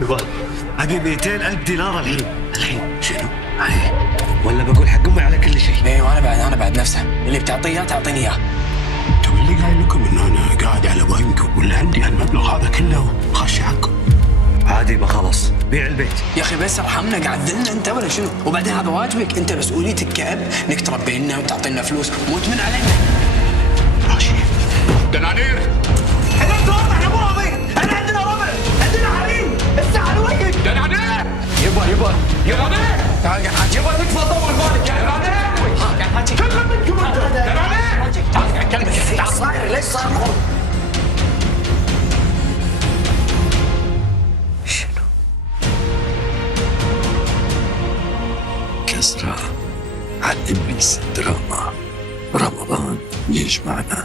يبا ابي 200,000 دينار الحين. شنو؟ هاي ولا بقول حق امي على كل شيء. ايوه انا بعد نفسه اللي بتعطيه اياه تعطيني اياه. طب اللي قايل لكم انه انا قاعد على بنك ولا عندي هالمبلغ هذا كله خش حقكم؟ عادي يبا خلاص بيع البيت. يا اخي بس ارحمنا، قاعد ذلنا انت ولا شنو؟ وبعدين هذا واجبك، انت مسؤوليتك كأب انك تربي لنا وتعطينا فلوس، مو تمن علينا. راشد دنانير. احنا نتوضح يا ابو راضي، احنا عندنا ربع، عندنا حريم، الساعه الوقت. دنانير يبا تعال قاعد حاجي، يبا تكفى طول بالك يا دنانير. قاعد حاجي كلهم منكم انت. دنانير تعال قاعد كلمك. تعال صاير ليش صار خرب؟ كسرى على ابليس الدراما رمضان يجمعنا.